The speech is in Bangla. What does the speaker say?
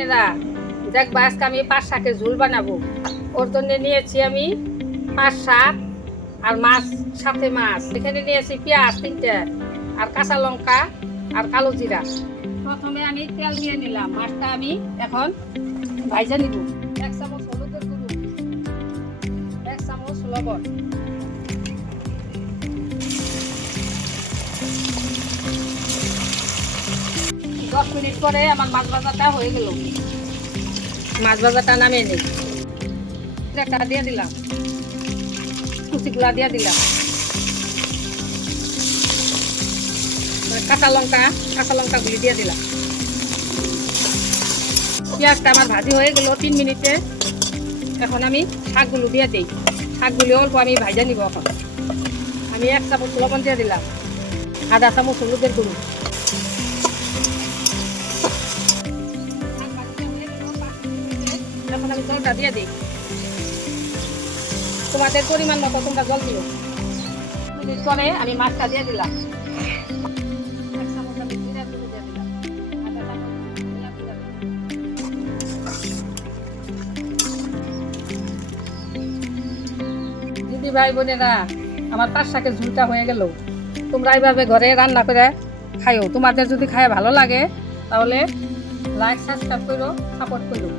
বোনেরা, দেখবা আজকে আমি পাঁচ শাকের ঝোল বানাবো। ওর জন্য নিয়েছি আমি পাঁচ শাক আর মাছ, সাথে মাছ। এখানে নিয়েছি পেঁয়াজ 3টে আর কাঁচা লঙ্কা আর কালো জিরা। প্রথমে আমি তেল দিয়ে নিলাম, মাছটা আমি এখন ভাইজা নিব। 1 চামচ হলুদের গুঁড়ো, 1 চামচ লবণ, দশ মিনিট পরে আমার মাছ ভাজাটা হয়ে গেল। মাছ ভাজাটা নামিয়ে নিই। একটা দিয়ে দিলাম, কুচিগুলা দিয়ে দিলাম, কাঁচা লঙ্কাগুলি দিয়ে দিলাম। পেঁয়াজটা আমার ভাজি হয়ে গেল 3 মিনিটে। এখন আমি শাকগুলো দিয়ে দিই। শাকগুলি অল্প আমি ভাজা নিব। এখন আমি 1 চামচ লবণ দিয়ে দিলাম, আধা চামচ হলুদের গুঁড়ো। এখন আমি জলটা দিয়ে দিই। তোমাদের পরিমাণ মতো তোমরা জল দিও। পরে আমি মাছটা দিয়ে দিলাম। 1 চামচ আমি জিরা গুঁড়ো দিয়ে দিলাম, আধা চামচ ধনিয়া গুঁড়ো দিলাম। দিদি ভাই বোনেরা, আমার পাঁচ শাকের ঝোলটা হয়ে গেল। তোমরা এইভাবে ঘরে রান্না করে খাইও। তোমাদের যদি খায় ভালো লাগে তাহলে লাইক, সাবস্ক্রাইব করো, সাপোর্ট করো।